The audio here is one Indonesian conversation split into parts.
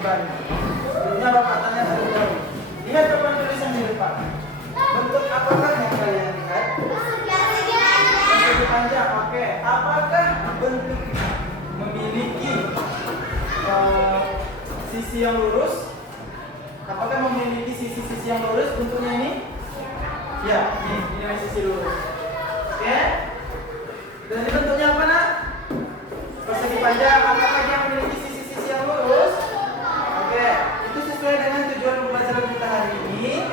banyak. Sebelumnya Bapak tanya terlebih dahulu. Lihat papan tulisan di depan. Bentuk apakah yang kalian lihat? Persegi panjang. Oke. Apakah bentuk memiliki sisi yang lurus? Apakah memiliki sisi-sisi yang lurus bentuknya ini? Ya, ini sisi lurus. Oke. Dan ini bentuknya apa, Nak? Persegi panjang. Apakah dia memiliki sisi-sisi yang lurus? Oke. Itu sesuai dengan tujuan pembelajaran kita hari ini,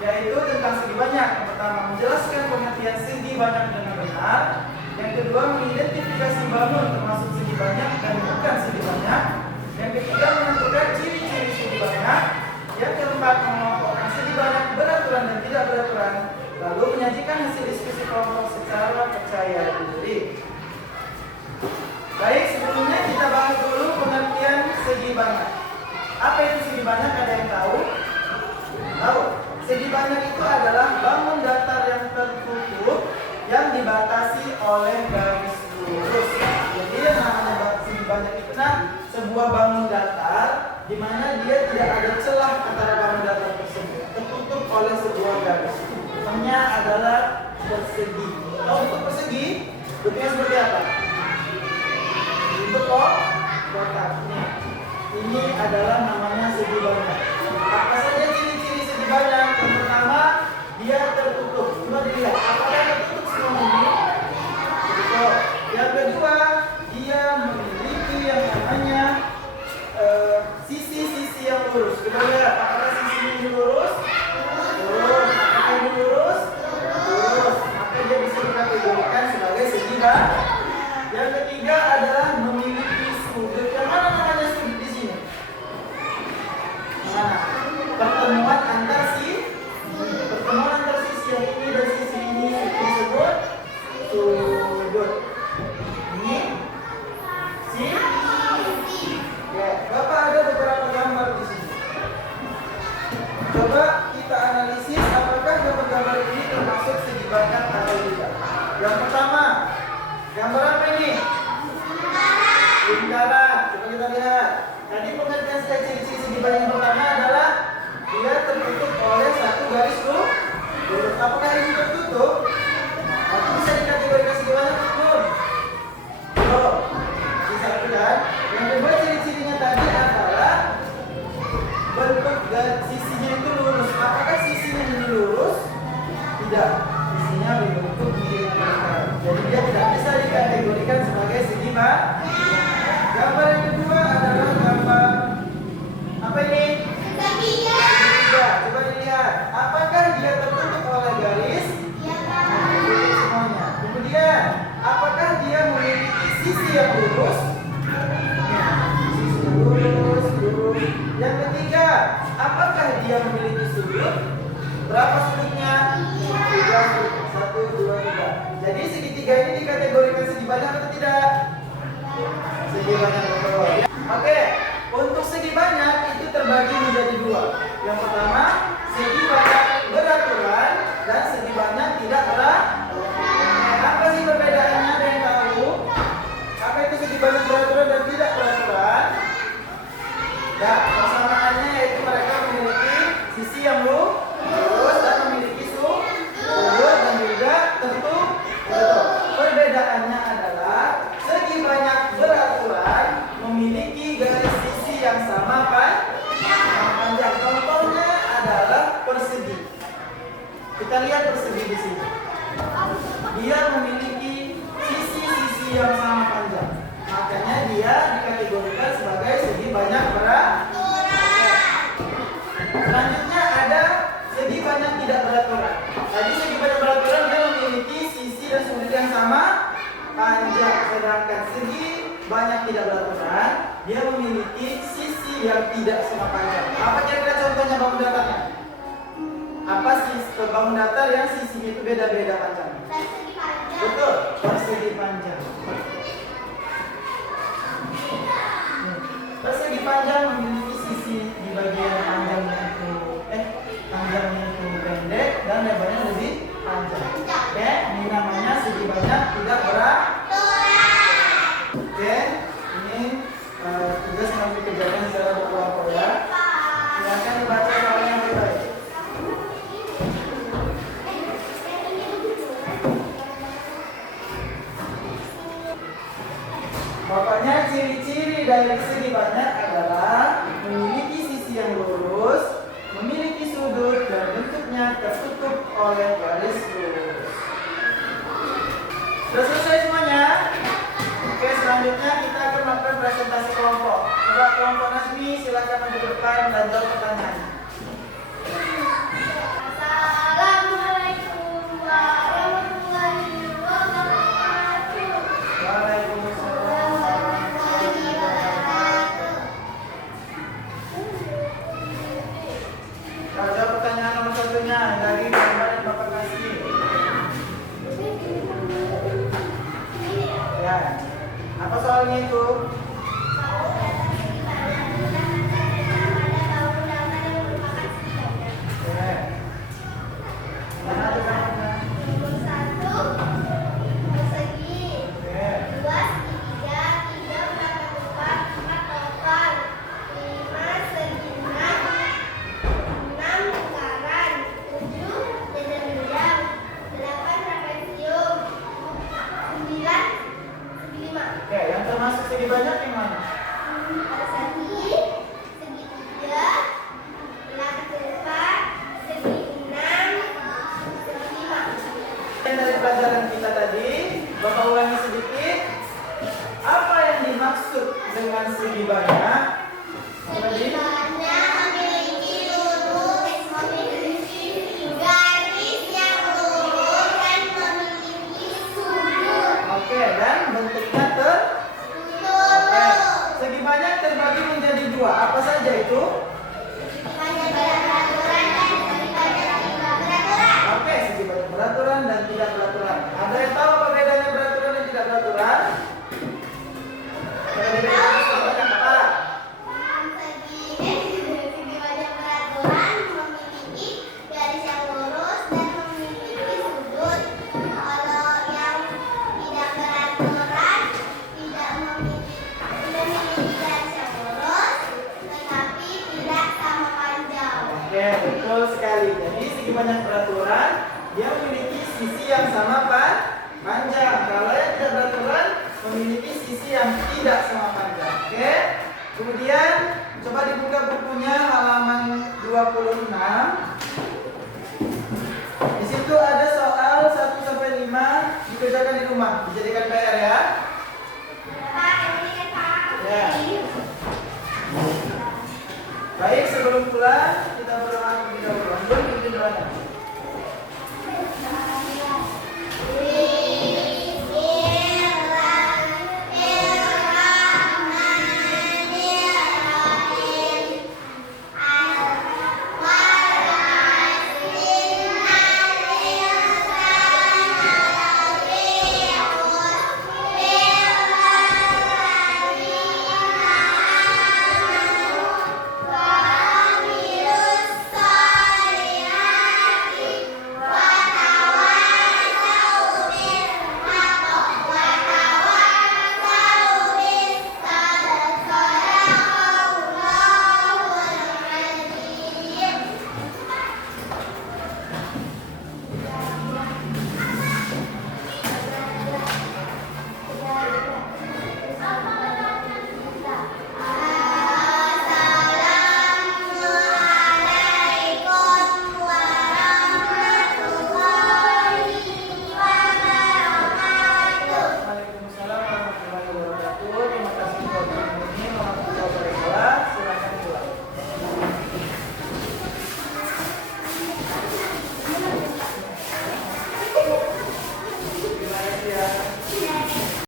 yaitu tentang segi banyak. Yang pertama, menjelaskan pengertian segi banyak dengan benar. Yang kedua, mengidentifikasi bangun termasuk segi banyak dan bukan segi banyak. Yang ketiga, menentukan ciri-ciri segi banyak. Yang keempat, mengelompokkan segi banyak beraturan dan tidak beraturan. Lalu menyajikan hasil diskusi kelompok secara percaya diri. Baik, sebelumnya kita bahas dulu pengertian segi banyak. Apa itu segi banyak? Ada yang tahu? Tahu. Segi banyak itu adalah bangun datar yang tertutup yang dibatasi oleh garis lurus. Jadi yang namanya segi banyak itu sebuah bangun datar di mana dia tidak ada celah antara bangun datar tersebut, tertutup oleh sebuah garis. Namanya adalah persegi. Nah, untuk persegi bentuknya seperti apa? Bentuk kotak. Ini adalah namanya segi banyak. Apa saja ciri-ciri segi banyak? Yang pertama, dia tertutup. Coba dilihat, apakah tertutup semua ini? Betul. Yang kedua, dia memiliki yang namanya sisi-sisi yang lurus. Coba lihat, apakah sisi ini lurus? Lurus. Apakah ini lurus? Lurus. Maka dia bisa dikategorikan sebagai segi banyak. Yang ketiga adalah memiliki sudut. Yang mana namanya sudut di sini? Mana? Pertemuan antar sisi yang ini dan sisi ini disebut sudut. Ini sisi. Ya, Bapak ada beberapa gambar di sini. Coba kita analisis apakah gambar-gambar ini termasuk segi banyak atau tidak. Yang pertama, gambar apa ini? Lingkaran. Coba kita lihat. Tadi pengertian ciri-ciri segi banyak yang pertama adalah dia tertutup oleh satu garis lurus. Apakah ini tertutup? Itu bisa dikategorikan segi banyak belum? Belum. Bisa kan? Yang kedua ciri-cirinya tadi adalah bentuk sisinya itu lurus. Apakah sisinya ini lurus? Tidak. Sisinya berbentuk lingkaran. Jadi dia tidak bisa dikategorikan sebagai segi banyak. Gambar yang kedua adalah gambar apa ini? Segitiga. Coba dilihat. Apakah dia tertutup oleh garis? Tertutup semuanya. Kemudian, apakah dia memiliki sisi yang lurus? Sisi lurus. Yang ketiga, apakah dia memiliki sudut? Berapa sudutnya? 3 sudut. 1, 2, 3. Jadi segitiga ini dikategorikan segi banyak atau tidak? Segi banyak, betul. Oke, untuk segi banyak itu terbagi menjadi dua. Yang pertama, segi banyak beraturan dan segi banyak tidak beraturan. Apa sih perbedaannya? Ada yang tahu? Apa itu segi banyak beraturan dan tidak beraturan? Ya, persamaannya yaitu mereka memiliki sisi yang lurus dan memiliki sudut dan juga tertutup. Perbedaannya adalah segi banyak beraturan memiliki garis sisi yang sama panjang. Contohnya adalah persegi. Kita lihat persegi di sini. Dia memiliki sisi-sisi yang sama panjang. Makanya dia dikategorikan sebagai segi banyak beraturan. Selanjutnya ada segi banyak tidak beraturan. Tadi segi banyak beraturan dia memiliki sisi dan sudut yang sama panjang. Sedangkan segi banyak tidak beraturan dia memiliki sisi yang tidak sama panjang. Apa kira-kira contohnya bangun datarnya? Apa sih bangun datar yang sisinya itu beda-beda panjangnya? Persegi panjang. Betul, persegi panjang. Persegi panjang memiliki sisi di bagian panjangnya itu pendek dan lebarnya lebih panjang. Oke, ini namanya segi banyak tidak beraturan. Oke, ini tugas yang dikerjakan secara berkelompok. silakan maju ke depan dan jawab pertanyaan. Assalamualaikum warahmatullahi wabarakatuh. Waalaikumsalam warahmatullahi wabarakatuh. Kalau jawab pertanyaan nomor satunya dari gambar yang Bapak kasih. Ya. Apa soalnya itu? Oke, yang termasuk segi banyak yang mana? Yang dari pelajaran kita tadi, Bapak ulangi sedikit. Apa yang dimaksud dengan segi banyak? Tadi? Oke, dan bentuknya Oke. Segi banyak terbagi menjadi dua. Apa saja itu? Oke, segi banyak beraturan dan tidak beraturan. Ada yang tahu apa bedanya beraturan dan tidak beraturan? Kalau dibedakan segi banyak apa? Oke, betul sekali. Jadi segi banyak beraturan dia memiliki sisi yang sama panjang. Kalau yang tidak beraturan memiliki sisi yang tidak sama panjang. Oke. Kemudian coba dibuka bukunya halaman 26. Di situ ada soal 1 sampai 5 dikerjakan di rumah, dijadikan PR ya. Ya. Baik, sebelum pulang kita berdoa terlebih dahulu.